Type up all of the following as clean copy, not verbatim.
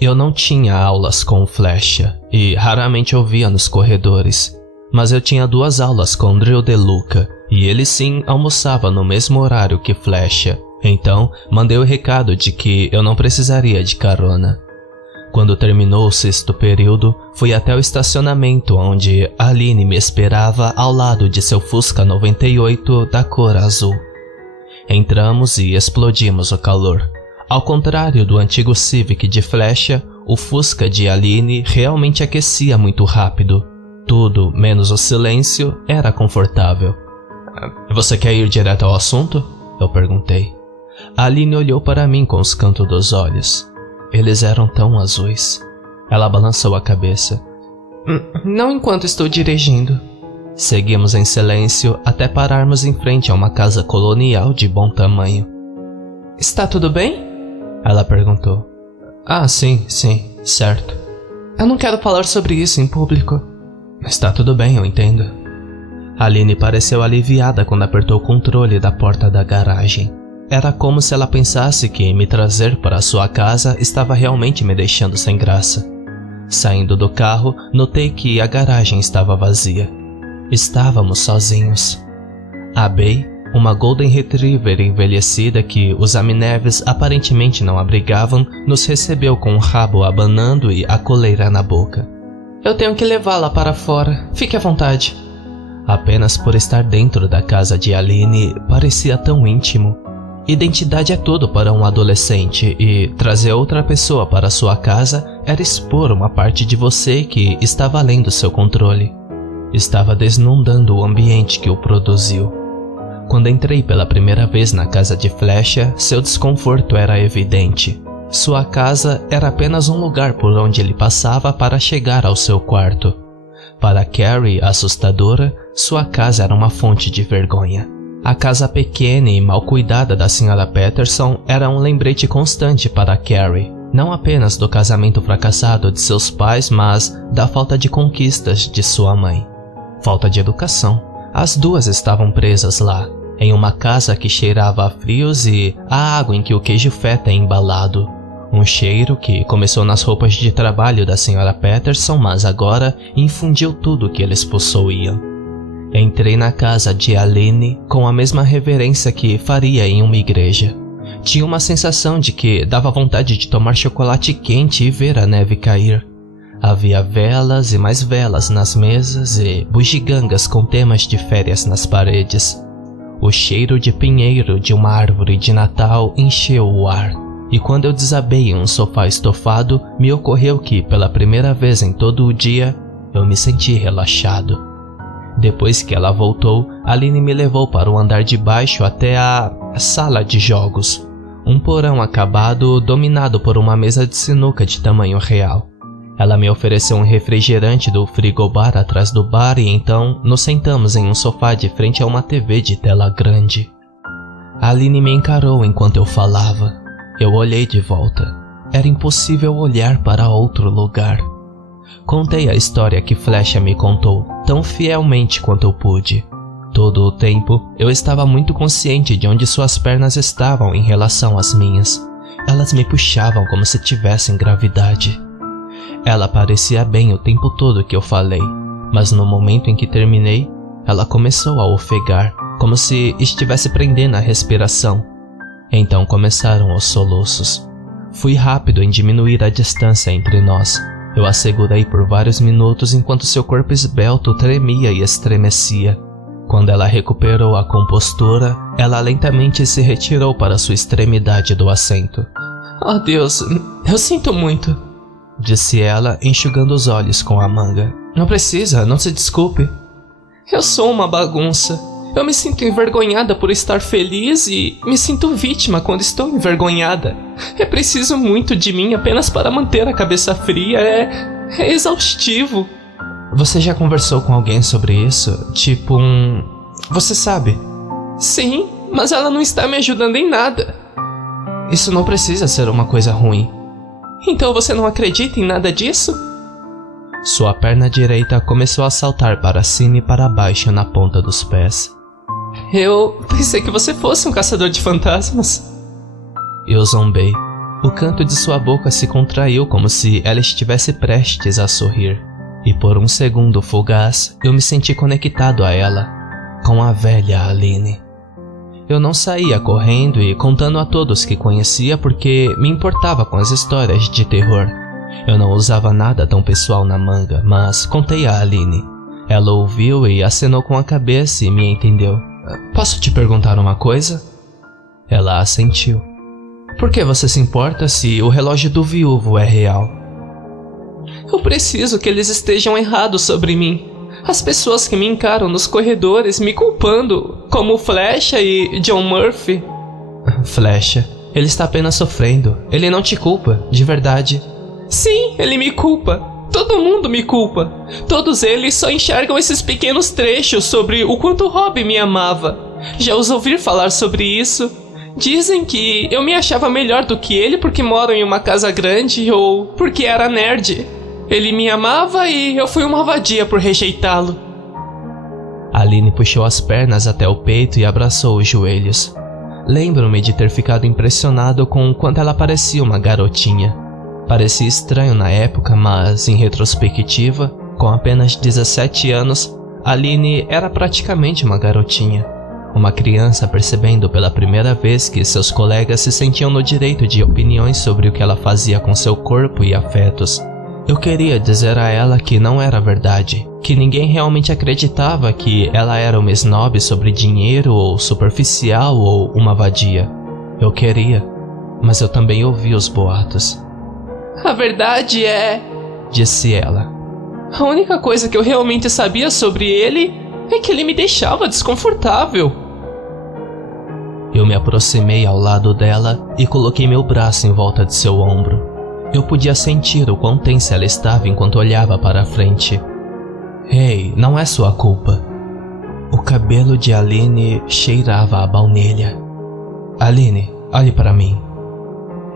Eu não tinha aulas com Flecha e raramente ouvia nos corredores, mas eu tinha 2 aulas com Drill de Luca e ele sim almoçava no mesmo horário que Flecha, então mandei o recado de que eu não precisaria de carona. Quando terminou o 6º período, fui até o estacionamento onde Aline me esperava ao lado de seu Fusca 98 da cor azul. Entramos e explodimos o calor. Ao contrário do antigo Civic de Flecha, o Fusca de Aline realmente aquecia muito rápido. Tudo, menos o silêncio, era confortável. Você quer ir direto ao assunto? Eu perguntei. Aline olhou para mim com os cantos dos olhos. Eles eram tão azuis. Ela balançou a cabeça. Não enquanto estou dirigindo. Seguimos em silêncio até pararmos em frente a uma casa colonial de bom tamanho. Está tudo bem? Ela perguntou. Ah, sim, certo. Eu não quero falar sobre isso em público. Está tudo bem, eu entendo. Aline pareceu aliviada quando apertou o controle da porta da garagem. Era como se ela pensasse que me trazer para sua casa estava realmente me deixando sem graça. Saindo do carro, notei que a garagem estava vazia. Estávamos sozinhos. A Bey, uma Golden Retriever envelhecida que os Amineves aparentemente não abrigavam, nos recebeu com o rabo abanando e a coleira na boca. Eu tenho que levá-la para fora. Fique à vontade. Apenas por estar dentro da casa de Aline parecia tão íntimo. Identidade é tudo para um adolescente e trazer outra pessoa para sua casa era expor uma parte de você que estava além do seu controle. Estava desnudando o ambiente que o produziu. Quando entrei pela primeira vez na casa de Flecha, seu desconforto era evidente. Sua casa era apenas um lugar por onde ele passava para chegar ao seu quarto. Para Carrie, assustadora, sua casa era uma fonte de vergonha. A casa pequena e mal cuidada da Sra. Patterson era um lembrete constante para Carrie, não apenas do casamento fracassado de seus pais, mas da falta de conquistas de sua mãe. Falta de educação. As duas estavam presas lá, em uma casa que cheirava a frios e a água em que o queijo feta é embalado. Um cheiro que começou nas roupas de trabalho da Sra. Patterson, mas agora infundiu tudo que eles possuíam. Entrei na casa de Aline com a mesma reverência que faria em uma igreja. Tinha uma sensação de que dava vontade de tomar chocolate quente e ver a neve cair. Havia velas e mais velas nas mesas e bugigangas com temas de férias nas paredes. O cheiro de pinheiro de uma árvore de Natal encheu o ar. E quando eu desabei em um sofá estofado, me ocorreu que, pela primeira vez em todo o dia, eu me senti relaxado. Depois que ela voltou, Aline me levou para o andar de baixo até a sala de jogos. Um porão acabado dominado por uma mesa de sinuca de tamanho real. Ela me ofereceu um refrigerante do frigobar atrás do bar e então nos sentamos em um sofá de frente a uma TV de tela grande. Aline me encarou enquanto eu falava. Eu olhei de volta. Era impossível olhar para outro lugar. Contei a história que Flecha me contou, tão fielmente quanto eu pude. Todo o tempo, eu estava muito consciente de onde suas pernas estavam em relação às minhas. Elas me puxavam como se tivessem gravidade. Ela parecia bem o tempo todo que eu falei, mas no momento em que terminei, ela começou a ofegar, como se estivesse prendendo a respiração. Então começaram os soluços. Fui rápido em diminuir a distância entre nós. Eu a segurei por vários minutos enquanto seu corpo esbelto tremia e estremecia. Quando ela recuperou a compostura, ela lentamente se retirou para sua extremidade do assento. Oh Deus, eu sinto muito, disse ela, enxugando os olhos com a manga. Não precisa, não se desculpe. Eu sou uma bagunça. Eu me sinto envergonhada por estar feliz e me sinto vítima quando estou envergonhada. É preciso muito de mim apenas para manter a cabeça fria. É exaustivo. Você já conversou com alguém sobre isso? Tipo Você sabe? Sim, mas ela não está me ajudando em nada. Isso não precisa ser uma coisa ruim. Então você não acredita em nada disso? Sua perna direita começou a saltar para cima e para baixo na ponta dos pés. Eu pensei que você fosse um caçador de fantasmas. Eu zombei. O canto de sua boca se contraiu como se ela estivesse prestes a sorrir, e por um segundo fugaz eu me senti conectado a ela, com a velha Aline. Eu não saía correndo e contando a todos que conhecia porque me importava com as histórias de terror. Eu não usava nada tão pessoal na manga, mas contei a Aline. Ela ouviu e acenou com a cabeça e me entendeu. Posso te perguntar uma coisa? Ela assentiu. Por que você se importa se o relógio do viúvo é real? Eu preciso que eles estejam errados sobre mim. As pessoas que me encaram nos corredores me culpando, como Flecha e John Murphy. Flecha, ele está apenas sofrendo. Ele não te culpa, de verdade. Sim, ele me culpa. Todo mundo me culpa. Todos eles só enxergam esses pequenos trechos sobre o quanto Rob me amava. Já os ouvi falar sobre isso. Dizem que eu me achava melhor do que ele porque moro em uma casa grande ou porque era nerd. Ele me amava e eu fui uma vadia por rejeitá-lo. Aline puxou as pernas até o peito e abraçou os joelhos. Lembro-me de ter ficado impressionado com o quanto ela parecia uma garotinha. Parecia estranho na época, mas, em retrospectiva, com apenas 17 anos, Aline era praticamente uma garotinha. Uma criança percebendo pela primeira vez que seus colegas se sentiam no direito de opiniões sobre o que ela fazia com seu corpo e afetos. Eu queria dizer a ela que não era verdade, que ninguém realmente acreditava que ela era uma snob sobre dinheiro ou superficial ou uma vadia. Eu queria, mas eu também ouvi os boatos. A verdade é, disse ela, a única coisa que eu realmente sabia sobre ele é que ele me deixava desconfortável. Eu me aproximei ao lado dela e coloquei meu braço em volta de seu ombro. Eu podia sentir o quão tensa ela estava enquanto olhava para a frente. Ei, não é sua culpa. O cabelo de Aline cheirava a baunilha. Aline, olhe para mim.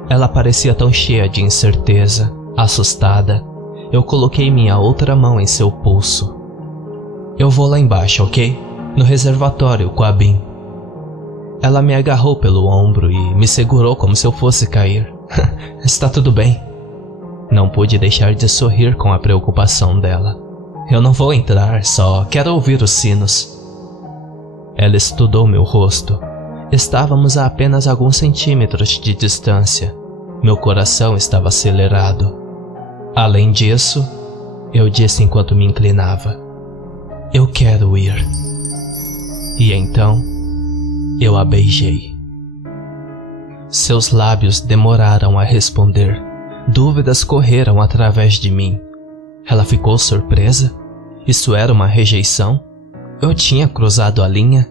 Ela parecia tão cheia de incerteza, assustada. Eu coloquei minha outra mão em seu pulso. Eu vou lá embaixo, ok? No reservatório com a Bin. Ela me agarrou pelo ombro e me segurou como se eu fosse cair. Está tudo bem. Não pude deixar de sorrir com a preocupação dela. Eu não vou entrar, só quero ouvir os sinos. Ela estudou meu rosto. Estávamos a apenas alguns centímetros de distância. Meu coração estava acelerado. Além disso, eu disse enquanto me inclinava: eu quero ir. E então, eu a beijei. Seus lábios demoraram a responder. Dúvidas correram através de mim. Ela ficou surpresa? Isso era uma rejeição? Eu tinha cruzado a linha?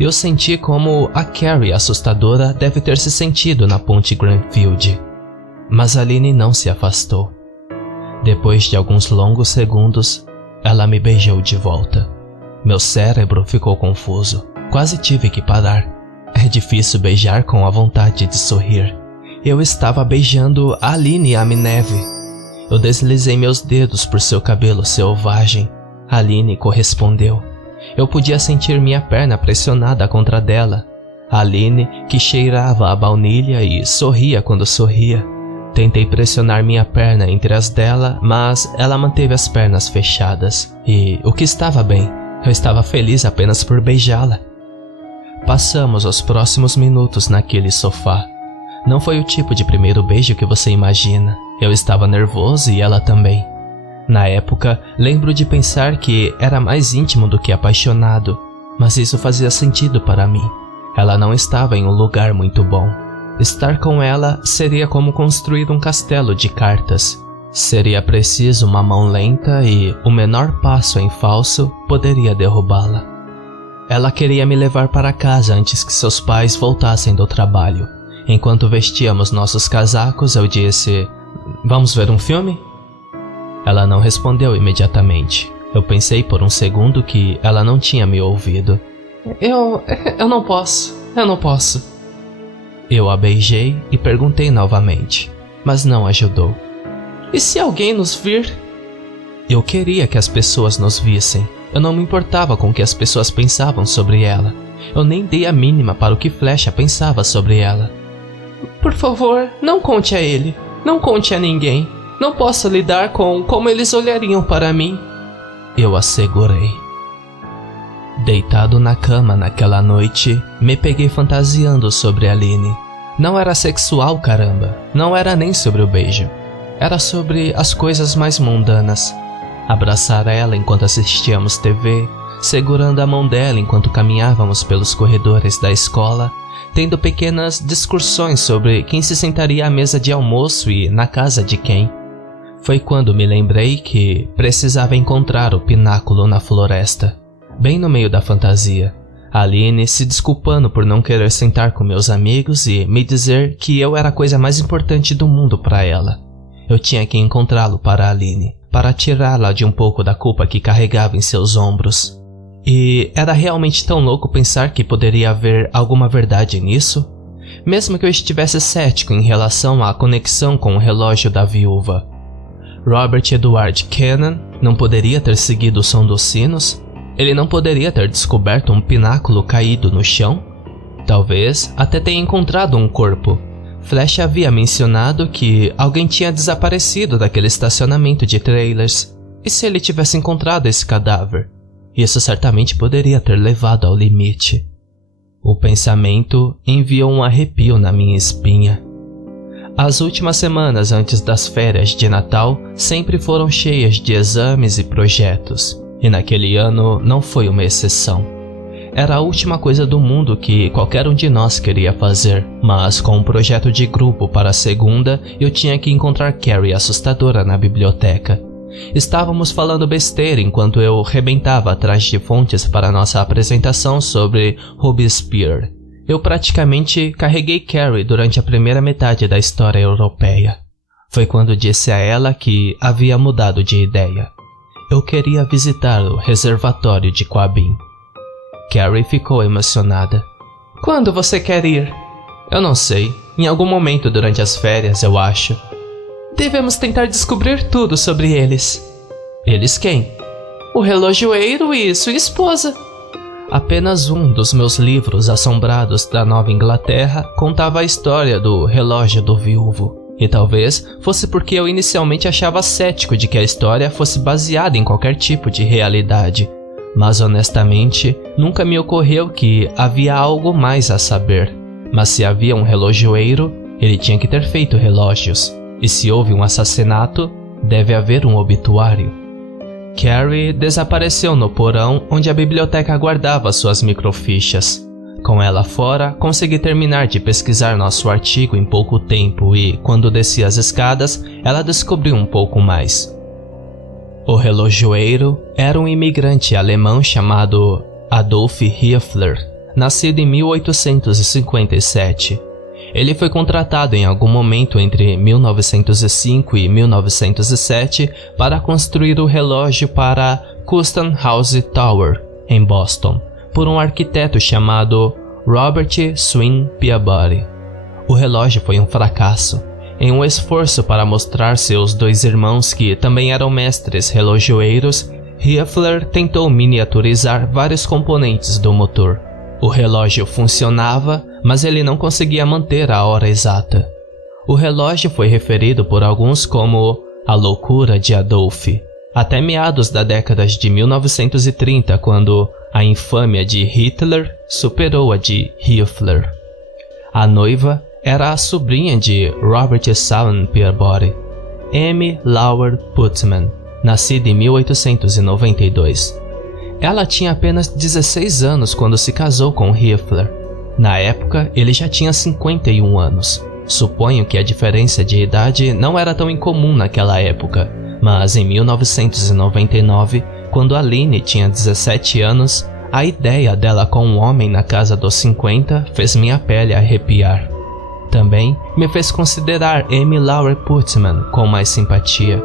Eu senti como a Carrie assustadora deve ter se sentido na ponte Granfield. Mas Aline não se afastou. Depois de alguns longos segundos, ela me beijou de volta. Meu cérebro ficou confuso. Quase tive que parar. É difícil beijar com a vontade de sorrir. Eu estava beijando Aline Ameneve. Eu deslizei meus dedos por seu cabelo selvagem. Aline correspondeu. Eu podia sentir minha perna pressionada contra dela. Aline, que cheirava a baunilha e sorria quando sorria. Tentei pressionar minha perna entre as dela, mas ela manteve as pernas fechadas. E o que estava bem, eu estava feliz apenas por beijá-la. Passamos os próximos minutos naquele sofá. Não foi o tipo de primeiro beijo que você imagina. Eu estava nervoso e ela também. Na época, lembro de pensar que era mais íntimo do que apaixonado, mas isso fazia sentido para mim. Ela não estava em um lugar muito bom. Estar com ela seria como construir um castelo de cartas. Seria preciso uma mão lenta e o menor passo em falso poderia derrubá-la. Ela queria me levar para casa antes que seus pais voltassem do trabalho. Enquanto vestíamos nossos casacos, eu disse: vamos ver um filme? Ela não respondeu imediatamente. Eu pensei por um segundo que ela não tinha me ouvido. Eu não posso. Eu a beijei e perguntei novamente, mas não ajudou. E se alguém nos vir? Eu queria que as pessoas nos vissem. Eu não me importava com o que as pessoas pensavam sobre ela. Eu nem dei a mínima para o que Flecha pensava sobre ela. Por favor, não conte a ele. Não conte a ninguém. Não posso lidar com como eles olhariam para mim. Eu assegurei. Deitado na cama naquela noite, me peguei fantasiando sobre Aline. Não era sexual, caramba. Não era nem sobre o beijo. Era sobre as coisas mais mundanas. Abraçar ela enquanto assistíamos TV, segurando a mão dela enquanto caminhávamos pelos corredores da escola, tendo pequenas discussões sobre quem se sentaria à mesa de almoço e na casa de quem. Foi quando me lembrei que precisava encontrar o pináculo na floresta, bem no meio da fantasia. Aline se desculpando por não querer sentar com meus amigos e me dizer que eu era a coisa mais importante do mundo para ela. Eu tinha que encontrá-lo para Aline, para tirá-la de um pouco da culpa que carregava em seus ombros. E era realmente tão louco pensar que poderia haver alguma verdade nisso? Mesmo que eu estivesse cético em relação à conexão com o relógio da viúva. Robert Edward Cannon não poderia ter seguido o som dos sinos? Ele não poderia ter descoberto um pináculo caído no chão? Talvez até tenha encontrado um corpo. Flash havia mencionado que alguém tinha desaparecido daquele estacionamento de trailers. E se ele tivesse encontrado esse cadáver? Isso certamente poderia ter levado ao limite. O pensamento enviou um arrepio na minha espinha. As últimas semanas antes das férias de Natal sempre foram cheias de exames e projetos, e naquele ano não foi uma exceção. Era a última coisa do mundo que qualquer um de nós queria fazer, mas com um projeto de grupo para a segunda, eu tinha que encontrar Carrie assustadora na biblioteca. Estávamos falando besteira enquanto eu rebentava atrás de fontes para nossa apresentação sobre Robespierre. Eu praticamente carreguei Carrie durante a primeira metade da história europeia. Foi quando disse a ela que havia mudado de ideia. Eu queria visitar o reservatório de Quabin. Carrie ficou emocionada. Quando você quer ir? Eu não sei. Em algum momento durante as férias, eu acho. Devemos tentar descobrir tudo sobre eles. Eles quem? O relojoeiro e sua esposa. Apenas um dos meus livros assombrados da Nova Inglaterra contava a história do relógio do viúvo. E talvez fosse porque eu inicialmente achava cético de que a história fosse baseada em qualquer tipo de realidade. Mas honestamente, nunca me ocorreu que havia algo mais a saber. Mas se havia um relojoeiro, ele tinha que ter feito relógios. E se houve um assassinato, deve haver um obituário. Carrie desapareceu no porão onde a biblioteca guardava suas microfichas. Com ela fora, consegui terminar de pesquisar nosso artigo em pouco tempo e, quando desci as escadas, ela descobriu um pouco mais. O relojoeiro era um imigrante alemão chamado Adolf Hiefler, nascido em 1857. Ele foi contratado em algum momento entre 1905 e 1907 para construir o relógio para Custom House Tower, em Boston, por um arquiteto chamado Robert Swin Peabody. O relógio foi um fracasso. Em um esforço para mostrar seus dois irmãos que também eram mestres relojoeiros, Hiefler tentou miniaturizar vários componentes do motor. O relógio funcionava, mas ele não conseguia manter a hora exata. O relógio foi referido por alguns como a loucura de Adolf, até meados da década de 1930, quando a infâmia de Hitler superou a de Hiefler. A noiva era a sobrinha de Robert Swin Peabody, Amy Lauer Putman, nascida em 1892. Ela tinha apenas 16 anos quando se casou com Hiefler. Na época, ele já tinha 51 anos. Suponho que a diferença de idade não era tão incomum naquela época, mas em 1999, quando Aline tinha 17 anos, a ideia dela com um homem na casa dos 50 fez minha pele arrepiar. Também me fez considerar Amy Lauer Putman com mais simpatia.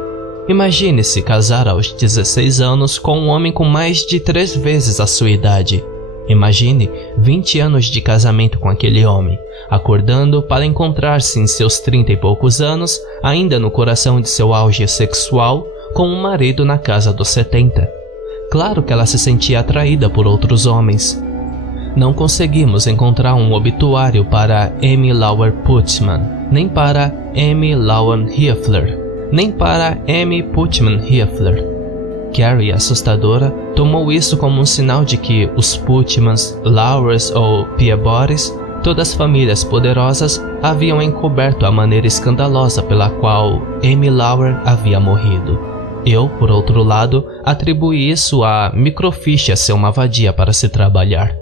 Imagine-se casar aos 16 anos com um homem com mais de 3 vezes a sua idade. Imagine 20 anos de casamento com aquele homem, acordando para encontrar-se em seus 30 e poucos anos, ainda no coração de seu auge sexual, com um marido na casa dos 70. Claro que ela se sentia atraída por outros homens. não conseguimos encontrar um obituário para Amy Lauer Putman, nem para Amy Lauer Hiefler, nem para Amy Putman Hiefler. Carrie, assustadora, tomou isso como um sinal de que os Putmans, Lauers ou Peabodys, todas as famílias poderosas, haviam encoberto a maneira escandalosa pela qual Amy Lauer havia morrido. Eu, por outro lado, atribuí isso a microfiche ser uma vadia para se trabalhar.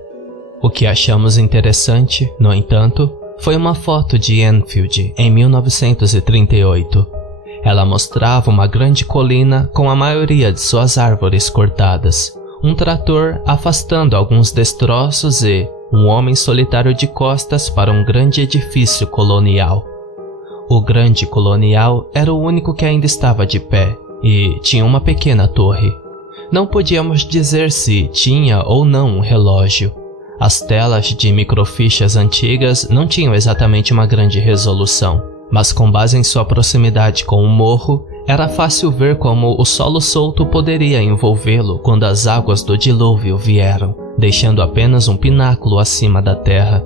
O que achamos interessante, no entanto, foi uma foto de Enfield em 1938. Ela mostrava uma grande colina com a maioria de suas árvores cortadas, um trator afastando alguns destroços e um homem solitário de costas para um grande edifício colonial. O grande colonial era o único que ainda estava de pé e tinha uma pequena torre. Não podíamos dizer se tinha ou não um relógio. As telas de microfichas antigas não tinham exatamente uma grande resolução, mas com base em sua proximidade com o morro, era fácil ver como o solo solto poderia envolvê-lo quando as águas do dilúvio vieram, deixando apenas um pináculo acima da terra.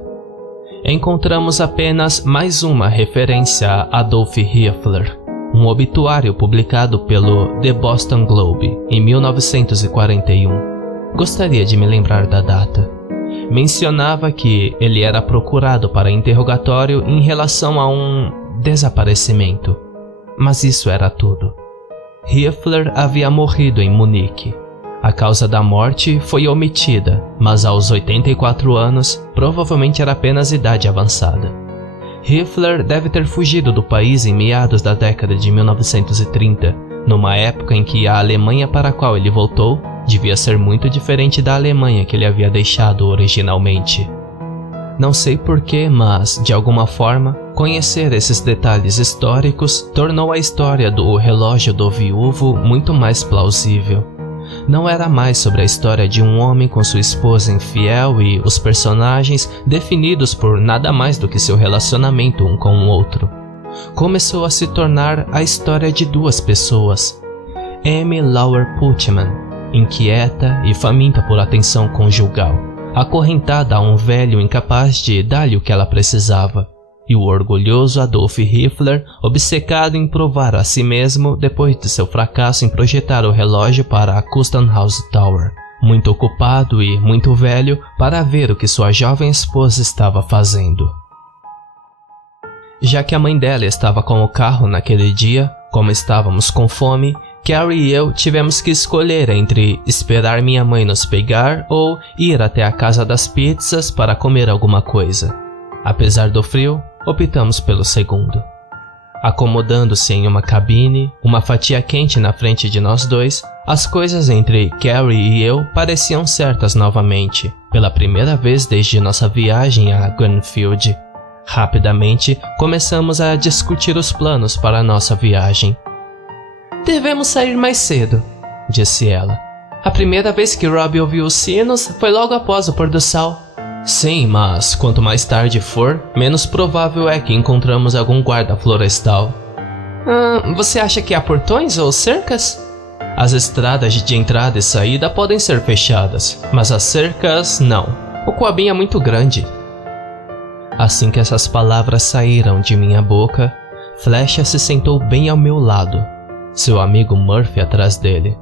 Encontramos apenas mais uma referência a Adolf Hiefler, um obituário publicado pelo The Boston Globe em 1941. Gostaria de me lembrar da data. Mencionava que ele era procurado para interrogatório em relação a um desaparecimento. Mas isso era tudo. Hiefler havia morrido em Munique. A causa da morte foi omitida, mas aos 84 anos, provavelmente era apenas idade avançada. Hiefler deve ter fugido do país em meados da década de 1930, numa época em que a Alemanha para a qual ele voltou devia ser muito diferente da Alemanha que ele havia deixado originalmente. Não sei porquê, mas, de alguma forma, conhecer esses detalhes históricos tornou a história do relógio do viúvo muito mais plausível. Não era mais sobre a história de um homem com sua esposa infiel e os personagens definidos por nada mais do que seu relacionamento um com o outro. Começou a se tornar a história de duas pessoas. Amy Lauer Putman, inquieta e faminta por atenção conjugal, acorrentada a um velho incapaz de dar-lhe o que ela precisava, e o orgulhoso Adolf Hiefler, obcecado em provar a si mesmo depois de seu fracasso em projetar o relógio para a Custom House Tower, muito ocupado e muito velho para ver o que sua jovem esposa estava fazendo. Já que a mãe dela estava com o carro naquele dia, como estávamos com fome, Carrie e eu tivemos que escolher entre esperar minha mãe nos pegar ou ir até a casa das pizzas para comer alguma coisa. Apesar do frio, optamos pelo segundo. Acomodando-se em uma cabine, uma fatia quente na frente de nós dois, as coisas entre Carrie e eu pareciam certas novamente, pela primeira vez desde nossa viagem a Gunfield. Rapidamente, começamos a discutir os planos para a nossa viagem. "Devemos sair mais cedo", disse ela. "A primeira vez que Robbie ouviu os sinos foi logo após o pôr do sol." "Sim, mas quanto mais tarde for, menos provável é que encontramos algum guarda florestal." Você acha que há portões ou cercas?" "As estradas de entrada e saída podem ser fechadas, mas as cercas não. O Coabim é muito grande." Assim que essas palavras saíram de minha boca, Flecha se sentou bem ao meu lado, seu amigo Murphy atrás dele.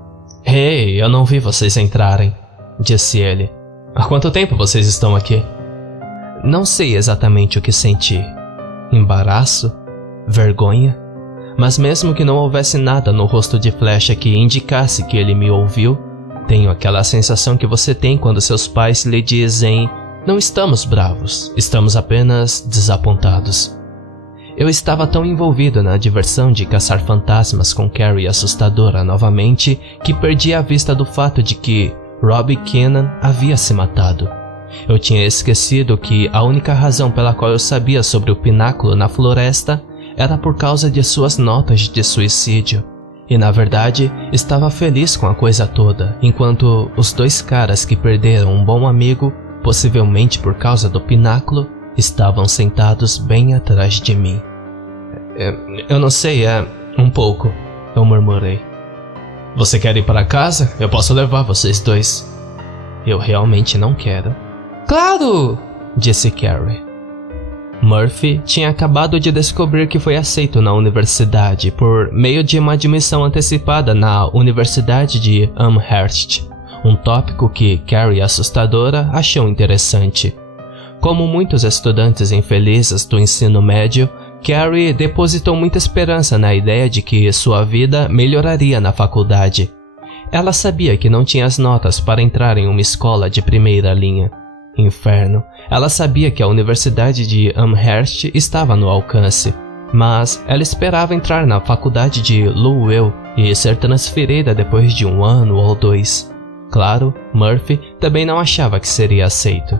"Ei, eu não vi vocês entrarem", disse ele. "Há quanto tempo vocês estão aqui?" Não sei exatamente o que senti. Embaraço? Vergonha? Mas mesmo que não houvesse nada no rosto de Flecha que indicasse que ele me ouviu, tenho aquela sensação que você tem quando seus pais lhe dizem: "Não estamos bravos, estamos apenas desapontados." Eu estava tão envolvido na diversão de caçar fantasmas com Carrie assustadora novamente que perdi a vista do fato de que Robbie Keenan havia se matado. Eu tinha esquecido que a única razão pela qual eu sabia sobre o pináculo na floresta era por causa de suas notas de suicídio. E na verdade, estava feliz com a coisa toda, enquanto os dois caras que perderam um bom amigo, possivelmente por causa do pináculo, estavam sentados bem atrás de mim. Eu não sei, um pouco, eu murmurei. "Você quer ir para casa? Eu posso levar vocês dois." "Eu realmente não quero." Claro! Disse Carrie. Murphy tinha acabado de descobrir que foi aceito na universidade por meio de uma admissão antecipada na Universidade de Amherst, um tópico que Carrie, assustadora, achou interessante. Como muitos estudantes infelizes do ensino médio, Carrie depositou muita esperança na ideia de que sua vida melhoraria na faculdade. Ela sabia que não tinha as notas para entrar em uma escola de primeira linha. Inferno, ela sabia que a Universidade de Amherst estava no alcance, mas ela esperava entrar na faculdade de Lowell e ser transferida depois de 1 ano ou 2. Claro, Murphy também não achava que seria aceito.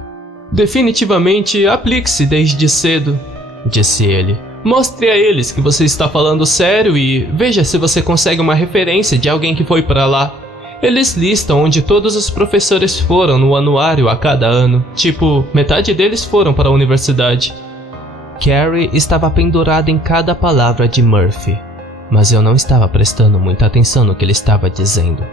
Definitivamente aplique-se desde cedo, disse ele. Mostre a eles que você está falando sério e veja se você consegue uma referência de alguém que foi para lá. Eles listam onde todos os professores foram no anuário a cada ano. Tipo, metade deles foram para a universidade. Carrie estava pendurada em cada palavra de Murphy, mas eu não estava prestando muita atenção no que ele estava dizendo.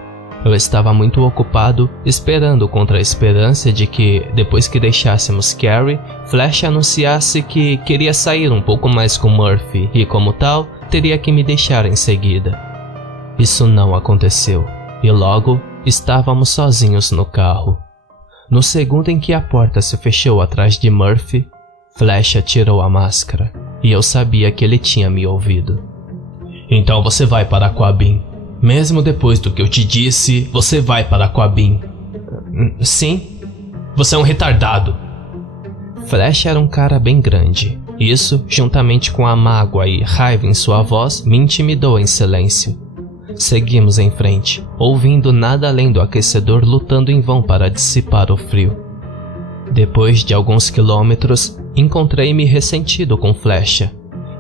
Eu estava muito ocupado esperando contra a esperança de que, depois que deixássemos Carrie, Flash anunciasse que queria sair um pouco mais com Murphy e, como tal, teria que me deixar em seguida. Isso não aconteceu. E logo, estávamos sozinhos no carro. No segundo em que a porta se fechou atrás de Murphy, Flash tirou a máscara, e eu sabia que ele tinha me ouvido. Então você vai para Aquabin. Mesmo depois do que eu te disse, você vai para Aquabin. Sim? Você é um retardado. Flash era um cara bem grande. Isso, juntamente com a mágoa e raiva em sua voz, me intimidou em silêncio. Seguimos em frente, ouvindo nada além do aquecedor lutando em vão para dissipar o frio. Depois de alguns quilômetros, encontrei-me ressentido com Flash.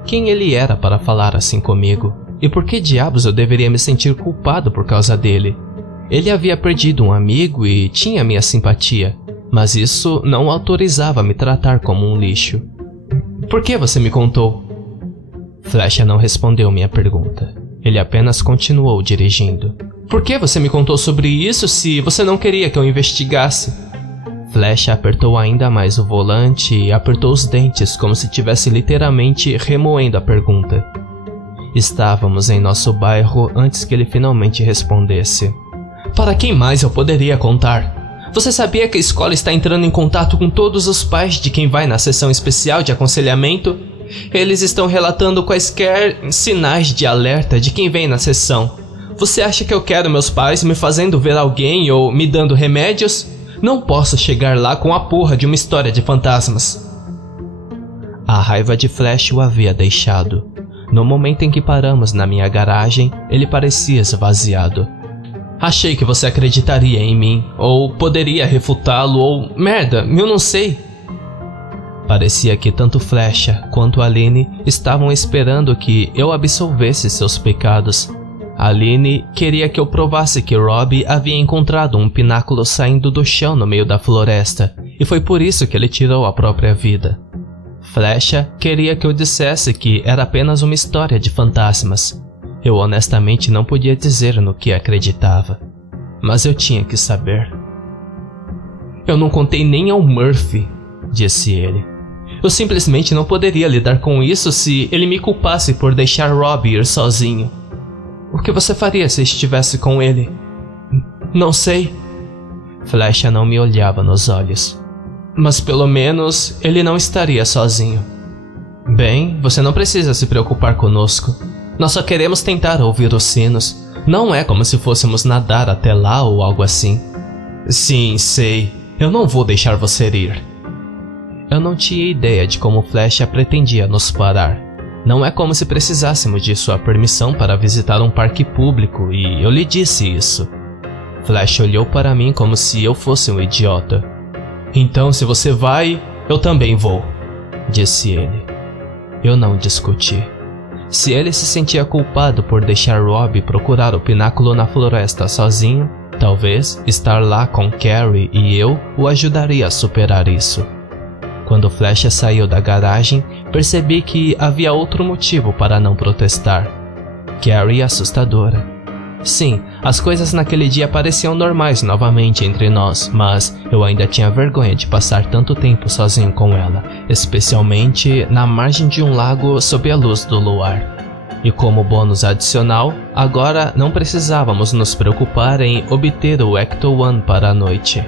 Quem ele era para falar assim comigo? E por que diabos eu deveria me sentir culpado por causa dele? Ele havia perdido um amigo e tinha minha simpatia, mas isso não o autorizava a me tratar como um lixo. Por que você me contou? Flash não respondeu minha pergunta. Ele apenas continuou dirigindo. Por que você me contou sobre isso se você não queria que eu investigasse? Flash apertou ainda mais o volante e apertou os dentes como se estivesse literalmente remoendo a pergunta. Estávamos em nosso bairro antes que ele finalmente respondesse. Para quem mais eu poderia contar? Você sabia que a escola está entrando em contato com todos os pais de quem vai na sessão especial de aconselhamento? Eles estão relatando quaisquer sinais de alerta de quem vem na sessão. Você acha que eu quero meus pais me fazendo ver alguém ou me dando remédios? Não posso chegar lá com a porra de uma história de fantasmas. A raiva de Flash o havia deixado. No momento em que paramos na minha garagem, ele parecia esvaziado. Achei que você acreditaria em mim, ou poderia refutá-lo, ou... merda, eu não sei. Parecia que tanto Flash quanto Aline estavam esperando que eu absolvesse seus pecados. Aline queria que eu provasse que Robbie havia encontrado um pináculo saindo do chão no meio da floresta, e foi por isso que ele tirou a própria vida. Flash queria que eu dissesse que era apenas uma história de fantasmas. Eu honestamente não podia dizer no que acreditava, mas eu tinha que saber. Eu não contei nem ao Murphy, disse ele. Eu simplesmente não poderia lidar com isso se ele me culpasse por deixar Robbie ir sozinho. O que você faria se estivesse com ele? Não sei. Flash não me olhava nos olhos. Mas pelo menos ele não estaria sozinho. Bem, você não precisa se preocupar conosco. Nós só queremos tentar ouvir os sinos. Não é como se fôssemos nadar até lá ou algo assim. Sim, sei. Eu não vou deixar você ir. Eu não tinha ideia de como Flash pretendia nos parar. Não é como se precisássemos de sua permissão para visitar um parque público, e eu lhe disse isso. Flash olhou para mim como se eu fosse um idiota. Então, se você vai, eu também vou, disse ele. Eu não discuti. Se ele se sentia culpado por deixar Robbie procurar o pináculo na floresta sozinho, talvez estar lá com Carrie e eu o ajudaria a superar isso. Quando Flash saiu da garagem, percebi que havia outro motivo para não protestar. Carrie assustadora. Sim, As coisas naquele dia pareciam normais novamente entre nós, mas eu ainda tinha vergonha de passar tanto tempo sozinho com ela, especialmente na margem de um lago sob a luz do luar. E como bônus adicional, agora não precisávamos nos preocupar em obter o Ecto-1 para a noite.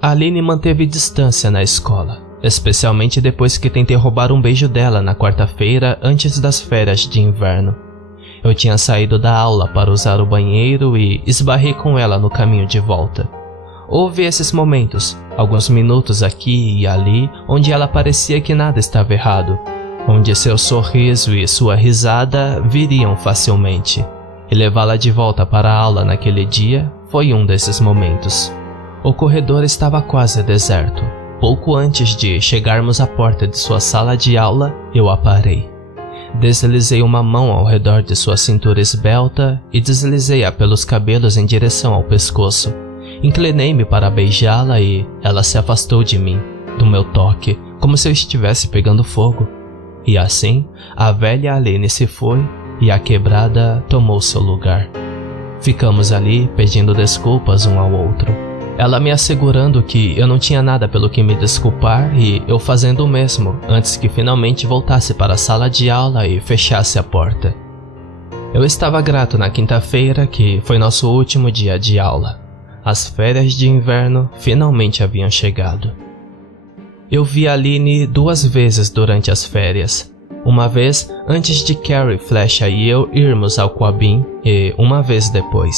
Aline manteve distância na escola, especialmente depois que tentei roubar um beijo dela na quarta-feira antes das férias de inverno. Eu tinha saído da aula para usar o banheiro e esbarrei com ela no caminho de volta. Houve esses momentos, alguns minutos aqui e ali, onde ela parecia que nada estava errado, onde seu sorriso e sua risada viriam facilmente. E levá-la de volta para a aula naquele dia foi um desses momentos. O corredor estava quase deserto. Pouco antes de chegarmos à porta de sua sala de aula, eu a parei. Deslizei uma mão ao redor de sua cintura esbelta e deslizei-a pelos cabelos em direção ao pescoço. Inclinei-me para beijá-la e ela se afastou de mim, do meu toque, como se eu estivesse pegando fogo. E assim, a velha Aline se foi e a quebrada tomou seu lugar. Ficamos ali pedindo desculpas um ao outro. Ela me assegurando que eu não tinha nada pelo que me desculpar e eu fazendo o mesmo antes que finalmente voltasse para a sala de aula e fechasse a porta. Eu estava grato na quinta-feira, que foi nosso último dia de aula. As férias de inverno finalmente haviam chegado. Eu vi a Aline 2 vezes durante as férias. Uma vez antes de Carrie, Flecha e eu irmos ao Quabin e uma vez depois.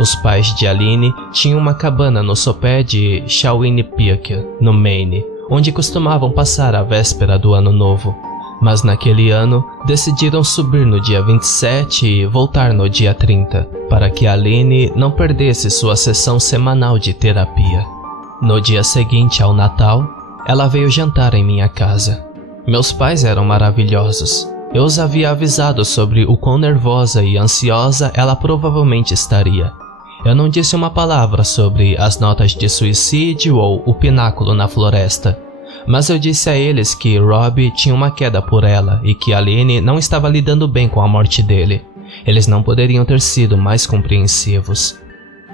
Os pais de Aline tinham uma cabana no sopé de Shawinipeak, no Maine, onde costumavam passar a véspera do Ano Novo. Mas naquele ano decidiram subir no dia 27 e voltar no dia 30, para que Aline não perdesse sua sessão semanal de terapia. No dia seguinte ao Natal, ela veio jantar em minha casa. Meus pais eram maravilhosos. Eu os havia avisado sobre o quão nervosa e ansiosa ela provavelmente estaria. Eu não disse uma palavra sobre as notas de suicídio ou o pináculo na floresta, mas eu disse a eles que Rob tinha uma queda por ela e que Aline não estava lidando bem com a morte dele. Eles não poderiam ter sido mais compreensivos.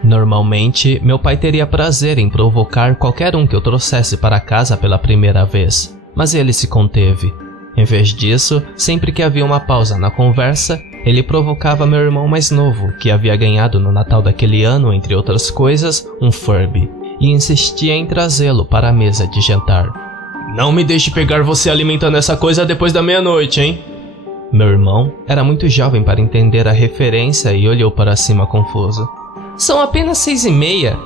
Normalmente, meu pai teria prazer em provocar qualquer um que eu trouxesse para casa pela primeira vez, mas ele se conteve. Em vez disso, sempre que havia uma pausa na conversa, ele provocava meu irmão mais novo, que havia ganhado no Natal daquele ano, entre outras coisas, um Furby, e insistia em trazê-lo para a mesa de jantar. "Não me deixe pegar você alimentando essa coisa depois da meia-noite, hein?" Meu irmão era muito jovem para entender a referência e olhou para cima confuso. "São apenas 6:30.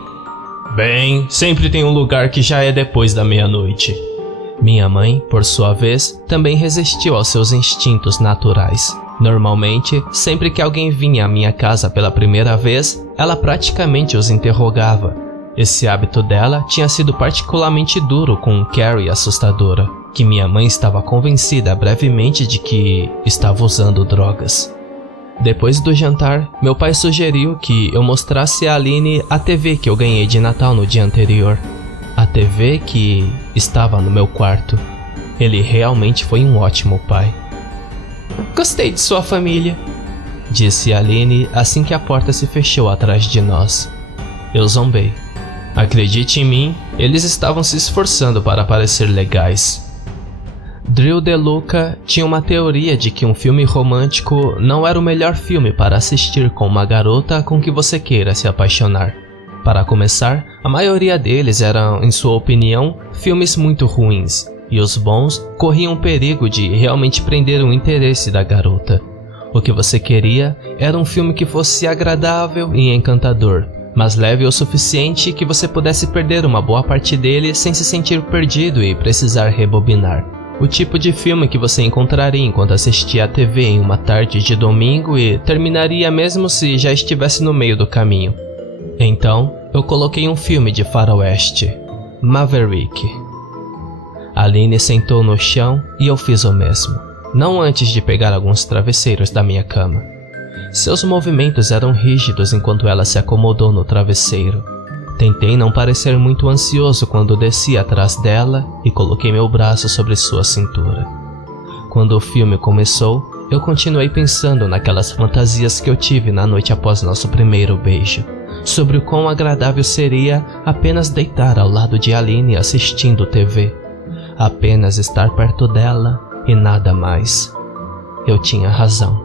"Bem, sempre tem um lugar que já é depois da meia-noite." Minha mãe, por sua vez, também resistiu aos seus instintos naturais. Normalmente, sempre que alguém vinha à minha casa pela primeira vez, ela praticamente os interrogava. Esse hábito dela tinha sido particularmente duro com Carrie assustadora, que minha mãe estava convencida brevemente de que estava usando drogas. Depois do jantar, meu pai sugeriu que eu mostrasse a Aline a TV que eu ganhei de Natal no dia anterior. A TV que estava no meu quarto. Ele realmente foi um ótimo pai. "Gostei de sua família", disse Aline assim que a porta se fechou atrás de nós. Eu zombei. "Acredite em mim, eles estavam se esforçando para parecer legais." Drew DeLuca tinha uma teoria de que um filme romântico não era o melhor filme para assistir com uma garota com que você queira se apaixonar. Para começar, a maioria deles eram, em sua opinião, filmes muito ruins, e os bons corriam o perigo de realmente prender o interesse da garota. O que você queria era um filme que fosse agradável e encantador, mas leve o suficiente que você pudesse perder uma boa parte dele sem se sentir perdido e precisar rebobinar. O tipo de filme que você encontraria enquanto assistia à TV em uma tarde de domingo e terminaria mesmo se já estivesse no meio do caminho. Então, eu coloquei um filme de faroeste, Maverick. Aline sentou no chão e eu fiz o mesmo, não antes de pegar alguns travesseiros da minha cama. Seus movimentos eram rígidos enquanto ela se acomodou no travesseiro. Tentei não parecer muito ansioso quando desci atrás dela e coloquei meu braço sobre sua cintura. Quando o filme começou, Eu continuei pensando naquelas fantasias que eu tive na noite após nosso primeiro beijo, sobre o quão agradável seria apenas deitar ao lado de Aline assistindo TV, apenas estar perto dela e nada mais. Eu tinha razão,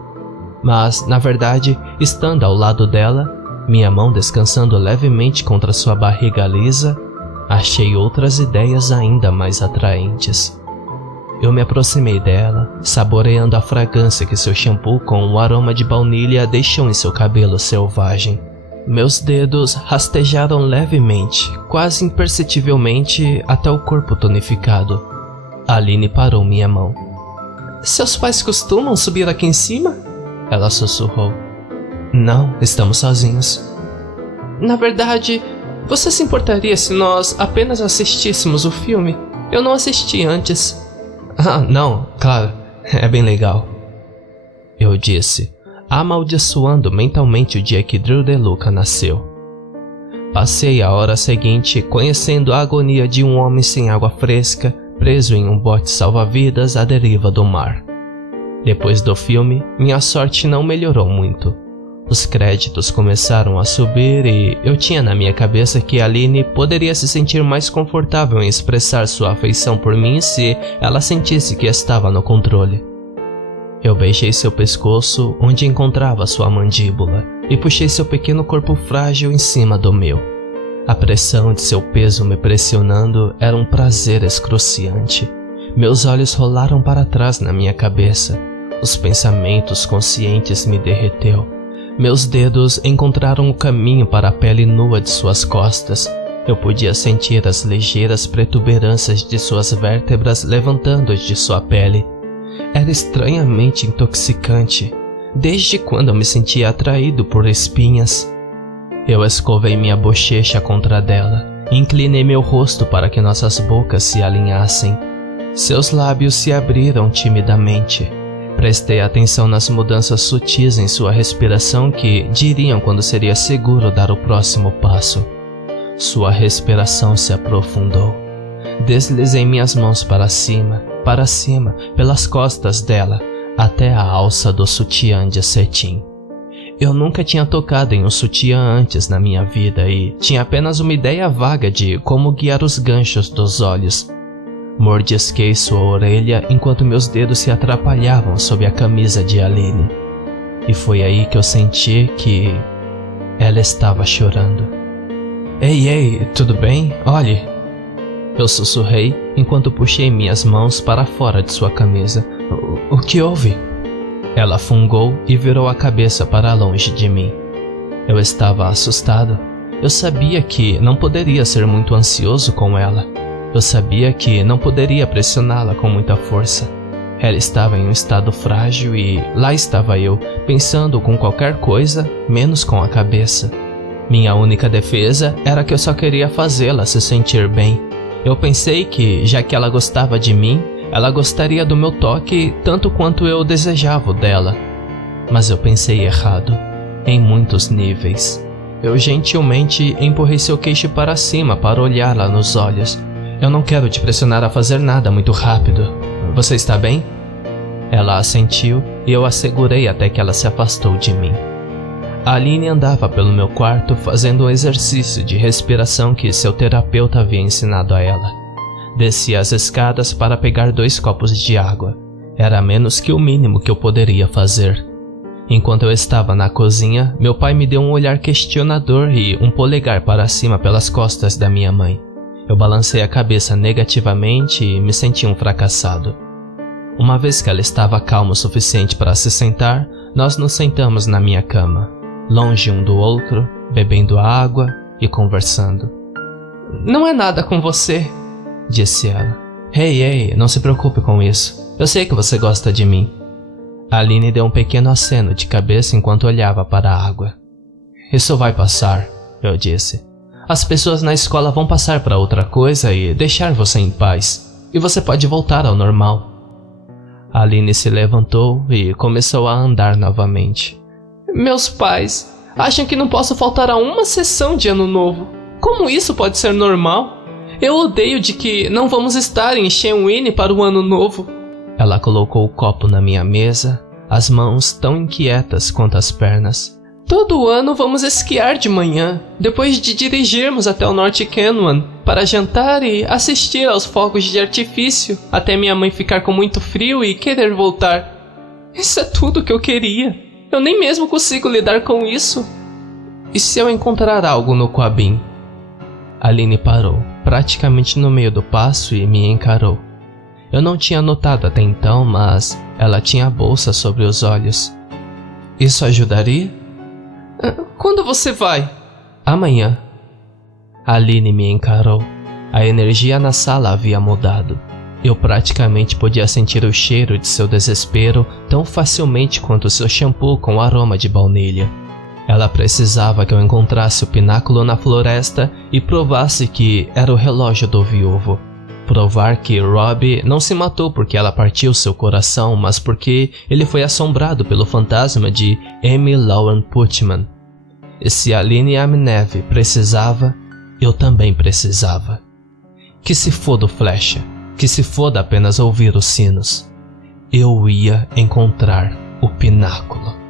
mas, na verdade, estando ao lado dela, minha mão descansando levemente contra sua barriga lisa, achei outras ideias ainda mais atraentes. Eu me aproximei dela, saboreando a fragrância que seu shampoo com o aroma de baunilha deixou em seu cabelo selvagem. Meus dedos rastejaram levemente, quase imperceptivelmente, até o corpo tonificado. Aline parou minha mão. "Seus pais costumam subir aqui em cima?" Ela sussurrou. "Não, estamos sozinhos." "Na verdade, você se importaria se nós apenas assistíssemos o filme? Eu não assisti antes." "Ah, não, claro, é bem legal," eu disse, amaldiçoando mentalmente o dia que Drew DeLuca nasceu. Passei a hora seguinte conhecendo a agonia de um homem sem água fresca, preso em um bote salva-vidas à deriva do mar. Depois do filme, minha sorte não melhorou muito. Os créditos começaram a subir e eu tinha na minha cabeça que Aline poderia se sentir mais confortável em expressar sua afeição por mim se ela sentisse que estava no controle. Eu beijei seu pescoço onde encontrava sua mandíbula e puxei seu pequeno corpo frágil em cima do meu. A pressão de seu peso me pressionando era um prazer excruciante. Meus olhos rolaram para trás na minha cabeça. Os pensamentos conscientes me derreteu. Meus dedos encontraram o caminho para a pele nua de suas costas. Eu podia sentir as ligeiras protuberâncias de suas vértebras levantando de sua pele. Era estranhamente intoxicante, desde quando eu me sentia atraído por espinhas. Eu escovei minha bochecha contra a dela e inclinei meu rosto para que nossas bocas se alinhassem. Seus lábios se abriram timidamente. Prestei atenção nas mudanças sutis em sua respiração que diriam quando seria seguro dar o próximo passo. Sua respiração se aprofundou. Deslizei minhas mãos para cima, pelas costas dela, até a alça do sutiã de cetim. Eu nunca tinha tocado em um sutiã antes na minha vida e tinha apenas uma ideia vaga de como guiar os ganchos dos olhos. Mordisquei sua orelha enquanto meus dedos se atrapalhavam sob a camisa de Aline. E foi aí que eu senti que ela estava chorando. Ei, tudo bem? Olhe! Eu sussurrei enquanto puxei minhas mãos para fora de sua camisa. O que houve? Ela fungou e virou a cabeça para longe de mim. Eu estava assustado. Eu sabia que não poderia ser muito ansioso com ela. Eu sabia que não poderia pressioná-la com muita força. Ela estava em um estado frágil e lá estava eu, pensando com qualquer coisa, menos com a cabeça. Minha única defesa era que eu só queria fazê-la se sentir bem. Eu pensei que, já que ela gostava de mim, ela gostaria do meu toque tanto quanto eu desejava o dela. Mas eu pensei errado, em muitos níveis. Eu gentilmente empurrei seu queixo para cima para olhá-la nos olhos. Eu não quero te pressionar a fazer nada muito rápido. Você está bem? Ela assentiu e eu a segurei até que ela se afastou de mim. A Aline andava pelo meu quarto fazendo um exercício de respiração que seu terapeuta havia ensinado a ela. Descia as escadas para pegar 2 copos de água. Era menos que o mínimo que eu poderia fazer. Enquanto eu estava na cozinha, meu pai me deu um olhar questionador e um polegar para cima pelas costas da minha mãe. Eu balancei a cabeça negativamente e me senti um fracassado. Uma vez que ela estava calma o suficiente para se sentar, nós nos sentamos na minha cama, longe um do outro, bebendo água e conversando. Não é nada com você, disse ela. Ei, não se preocupe com isso. Eu sei que você gosta de mim. A Aline deu um pequeno aceno de cabeça enquanto olhava para a água. Isso vai passar, eu disse. As pessoas na escola vão passar para outra coisa e deixar você em paz. E você pode voltar ao normal. A Aline se levantou e começou a andar novamente. Meus pais acham que não posso faltar a uma sessão de ano novo. Como isso pode ser normal? Eu odeio de que não vamos estar em Shenwini para o ano novo. Ela colocou o copo na minha mesa, as mãos tão inquietas quanto as pernas. Todo ano vamos esquiar de manhã, depois de dirigirmos até o North Canyon para jantar e assistir aos fogos de artifício, até minha mãe ficar com muito frio e querer voltar. Isso é tudo que eu queria. Eu nem mesmo consigo lidar com isso. E se eu encontrar algo no Quabim? Aline parou, praticamente no meio do passo, e me encarou. Eu não tinha notado até então, mas ela tinha a bolsa sobre os olhos. Isso ajudaria? Quando você vai? Amanhã. Aline me encarou. A energia na sala havia mudado. Eu praticamente podia sentir o cheiro de seu desespero tão facilmente quanto seu shampoo com aroma de baunilha. Ela precisava que eu encontrasse o pináculo na floresta e provasse que era o relógio do viúvo. Provar que Robbie não se matou porque ela partiu seu coração, mas porque ele foi assombrado pelo fantasma de Amy Lauren Putman. E se Aline Amnev precisava, eu também precisava. Que se foda o Flecha, que se foda apenas ouvir os sinos. Eu ia encontrar o pináculo.